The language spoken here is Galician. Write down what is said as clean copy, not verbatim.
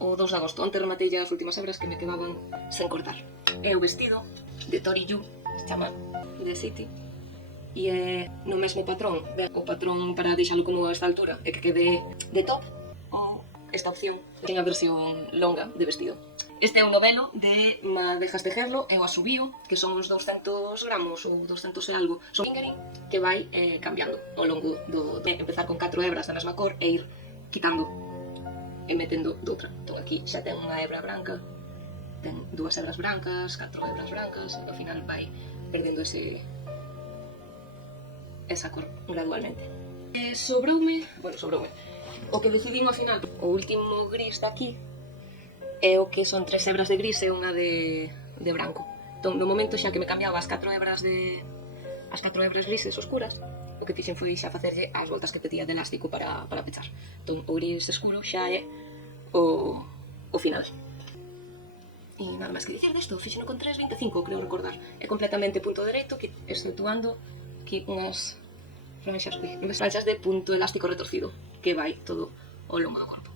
o 2 de agosto. Onte rematei as últimas hebras que me quedaban sen cortar. É o vestido de Tori Yu, se chama, de City, e é no mesmo patrón. O patrón para deixalo como a esta altura é que quede de top, ou esta opción ten a versión longa de vestido. Este é un novelo de Madejas Tejerlo, é o asubío, que son uns 200 gramos ou 200 e algo. Son fingering que vai cambiando ao longo de empezar con 4 hebras da mesma cor e ir quitando e metendo doutra. Entón aquí xa ten unha hebra branca, ten 2 hebras brancas, 4 hebras brancas, e ao final vai perdendo esa cor gradualmente. Sobroume, o que decidín ao final, o último gris daqui, é o que son 3 hebras de gris e unha de branco. Entón, no momento xa que me cambiaba as 4 hebras grises oscuras, o que fixen foi xa facerlle as voltas que pedía de elástico para pechar. Entón, o gris escuro xa é o final. E nada máis que dicir desto, fixeno con 3,25, creo recordar. É completamente punto dereito, exceptuando aquí unhas franxas de punto elástico retorcido, que vai todo ao longo do corpo.